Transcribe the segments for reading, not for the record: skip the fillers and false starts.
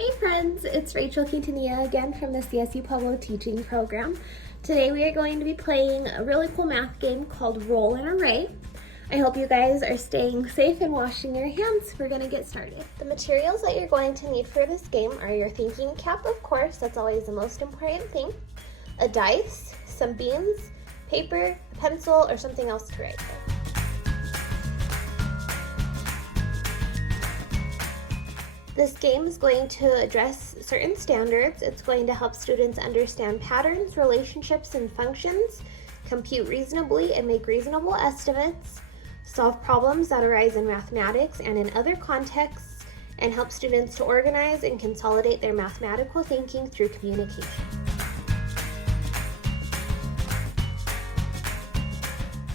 Hey friends, it's Rachel Quintanilla again from the CSU Pueblo Teaching Program. Today we are going to be playing a really cool math game called Roll and Array. I hope you guys are staying safe and washing your hands. We're going to get started. The materials that you're going to need for this game are your thinking cap, of course, that's always the most important thing, a dice, some beans, paper, a pencil, or something else to write with. This game is going to address certain standards. It's going to help students understand patterns, relationships, and functions, compute reasonably and make reasonable estimates, solve problems that arise in mathematics and in other contexts, and help students to organize and consolidate their mathematical thinking through communication.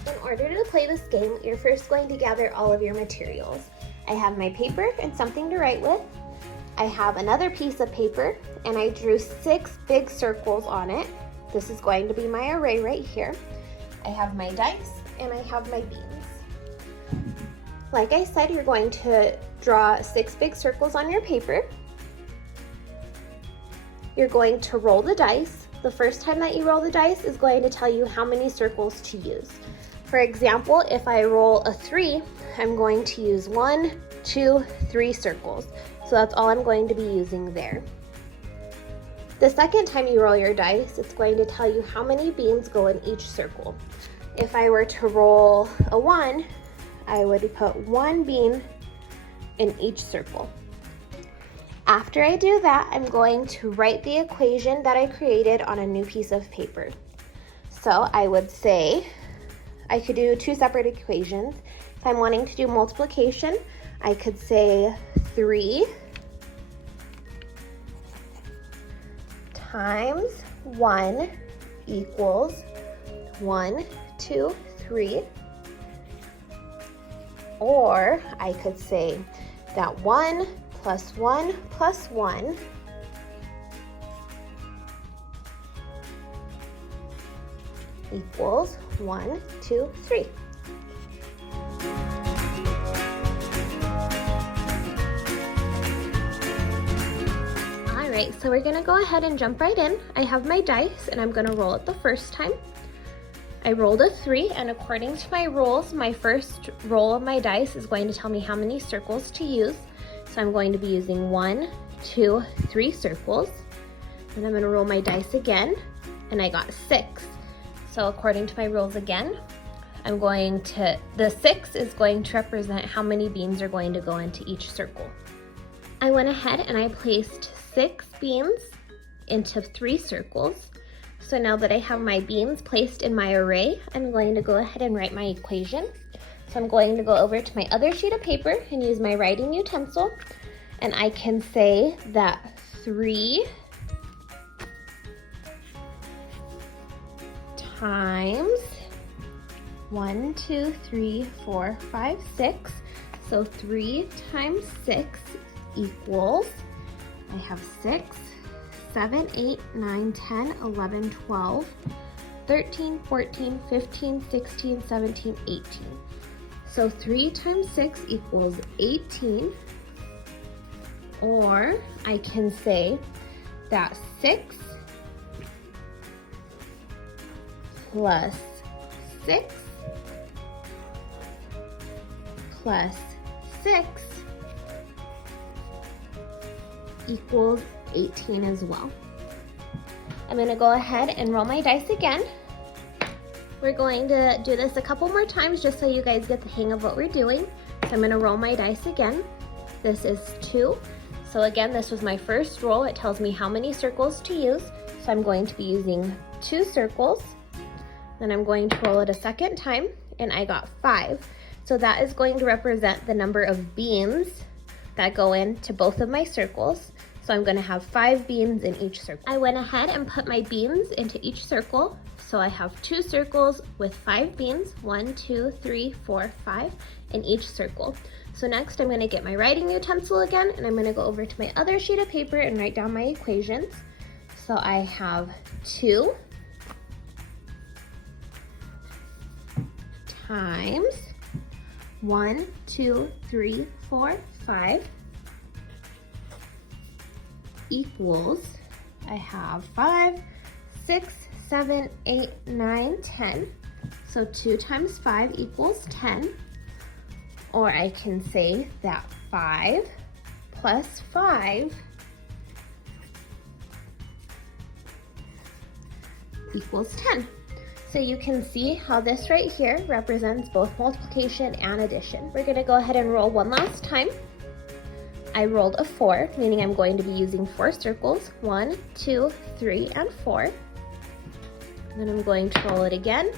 In order to play this game, you're first going to gather all of your materials. I have my paper and something to write with. I have another piece of paper and I drew 6 big circles on it. This is going to be my array right here. I have my dice and I have my beans. Like I said, you're going to draw 6 big circles on your paper. You're going to roll the dice. The first time that you roll the dice is going to tell you how many circles to use. For example, if I roll a 3, I'm going to use 1, 2, 3 circles. So that's all I'm going to be using there. The second time you roll your dice, it's going to tell you how many beans go in each circle. If I were to roll a 1, I would put 1 bean in each circle. After I do that, I'm going to write the equation that I created on a new piece of paper. So I would say, I could do 2 separate equations. If I'm wanting to do multiplication, I could say 3 times 1 equals 1, 2, 3. Or I could say that 1 plus 1 plus 1 equals 1, 2, 3. Alright, so we're going to go ahead and jump right in. I have my dice and I'm going to roll it the first time. I rolled a 3 and according to my rules, my first roll of my dice is going to tell me how many circles to use. So I'm going to be using 1, 2, 3 circles. And I'm going to roll my dice again and I got 6. So according to my rules again, the 6 is going to represent how many beans are going to go into each circle. I went ahead and I placed 6 beans into 3 circles. So now that I have my beans placed in my array, I'm going to go ahead and write my equation. So I'm going to go over to my other sheet of paper and use my writing utensil. And I can say that 3 times 1, 2, 3, 4, 5, 6. So 3 times 6 equals, I have 6, 7, 8, 9, 10, 11, 12, 13, 14, 15, 16, 17, 18. So 3 times 6 equals 18. Or I can say that 6 plus 6 plus 6 equals 18 as well. I'm going to go ahead and roll my dice again. We're going to do this a couple more times just so you guys get the hang of what we're doing. So I'm going to roll my dice again. This is 2. So again, this was my first roll. It tells me how many circles to use. So I'm going to be using 2 circles. Then I'm going to roll it a second time and I got 5. So that is going to represent the number of beans that go into both of my circles. So I'm going to have 5 beans in each circle. I went ahead and put my beans into each circle. So I have 2 circles with 5 beans, 1, 2, 3, 4, 5 in each circle. So next I'm going to get my writing utensil again and I'm going to go over to my other sheet of paper and write down my equations. So I have 2 times 1, 2, 3, 4, 5 equals, I have 5, 6, 7, 8, 9, 10. So 2 times 5 equals 10. Or I can say that 5 plus 5 equals 10. So you can see how this right here represents both multiplication and addition. We're gonna go ahead and roll one last time. I rolled a 4, meaning I'm going to be using 4 circles. 1, 2, 3, and 4. Then I'm going to roll it again,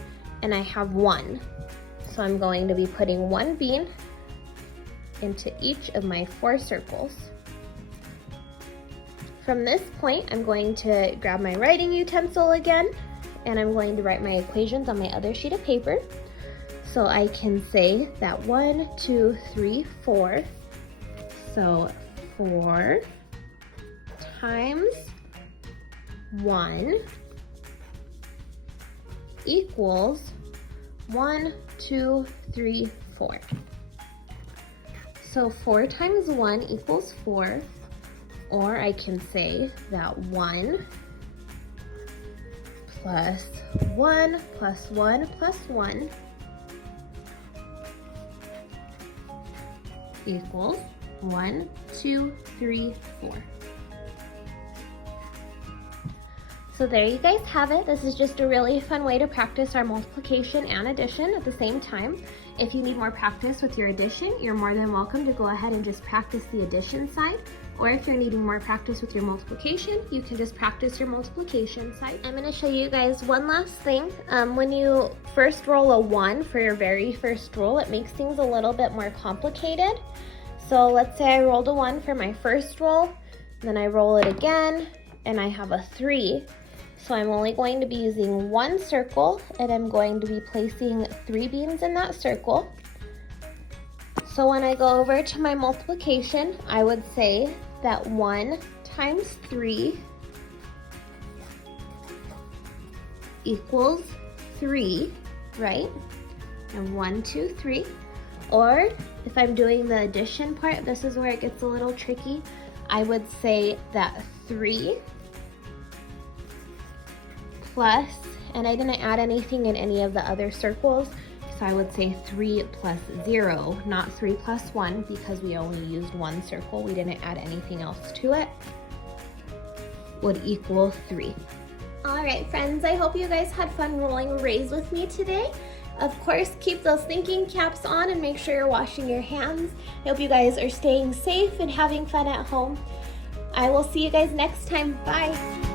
and I have 1. So I'm going to be putting 1 bean into each of my 4 circles. From this point, I'm going to grab my writing utensil again, and I'm going to write my equations on my other sheet of paper. So I can say that 1, 2, 3, 4. So 4 times 1 equals 1, 2, 3, 4. So 4 times 1 equals 4, or I can say that 1 plus 1 plus 1 plus 1 equals 1, 2, 3, 4. So there you guys have it. This is just a really fun way to practice our multiplication and addition at the same time. If you need more practice with your addition, you're more than welcome to go ahead and just practice the addition side. Or if you're needing more practice with your multiplication, you can just practice your multiplication side. I'm gonna show you guys one last thing. When you first roll a 1 for your very first roll, it makes things a little bit more complicated. So let's say I rolled a 1 for my first roll, then I roll it again, and I have a 3. So I'm only going to be using 1 circle, and I'm going to be placing 3 beans in that circle. So when I go over to my multiplication, I would say that 1 times 3 equals 3, right? And 1, 2, 3. Or if I'm doing the addition part, this is where it gets a little tricky. I would say that 3 plus, and I didn't add anything in any of the other circles, so I would say 3 plus 0, not 3 plus 1, because we only used 1 circle. We didn't add anything else to it, would equal 3. All right, friends, I hope you guys had fun rolling arrays with me today. Of course, keep those thinking caps on and make sure you're washing your hands. I hope you guys are staying safe and having fun at home. I will see you guys next time. Bye.